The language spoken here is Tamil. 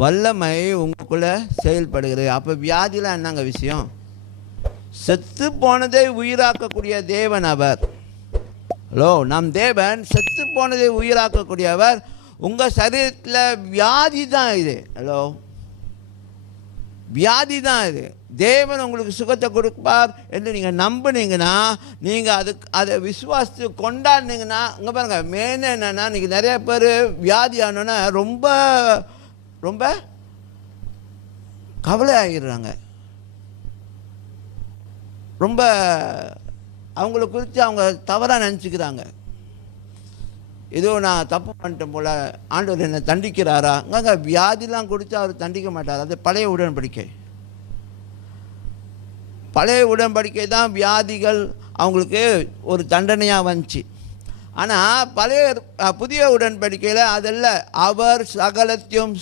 வல்லமை உங்களுக்குள்ள செயல்படுகிறது. அப்போ வியாதிலாம் என்னங்க விஷயம்? செத்து போனதை உயிராக்கக்கூடிய தேவன் அவர். ஹலோ, நம் தேவன் செத்து போனதை உயிராக்கக்கூடியவர். உங்கள் சரீரத்தில் வியாதி தான் இது. ஹலோ, வியாதி தான் இது. தேவன் உங்களுக்கு சுகத்தை கொடுப்பார் என்று நீங்கள் நம்பினீங்கன்னா, நீங்கள் அதை விசுவாசத்து கொண்டாடினீங்கன்னா, இங்கே பாருங்கள், மெயின் என்னென்னா, நீங்கள் நிறைய பேர் வியாதி ஆனோன்னா ரொம்ப ரொம்ப கவலை ஆகிடுறாங்க. ரொம்ப அவங்கள குறித்து அவங்க தவறாக நினச்சிக்கிறாங்க. ஏதோ நான் தப்பு பண்ணிட்டேன் போல், ஆண்டவர் என்னை தண்டிக்கிறாரா? அங்கே வியாதிலாம் கொடுத்து அவர் தண்டிக்க மாட்டார். அது பழைய உடன்படிக்கை. பழைய உடன்படிக்கை தான் வியாதிகள் அவங்களுக்கு ஒரு தண்டனையாக வந்துச்சு. ஆனால் புதிய உடன்படிக்கையில் அதல்ல, அவர் சகலத்தையும்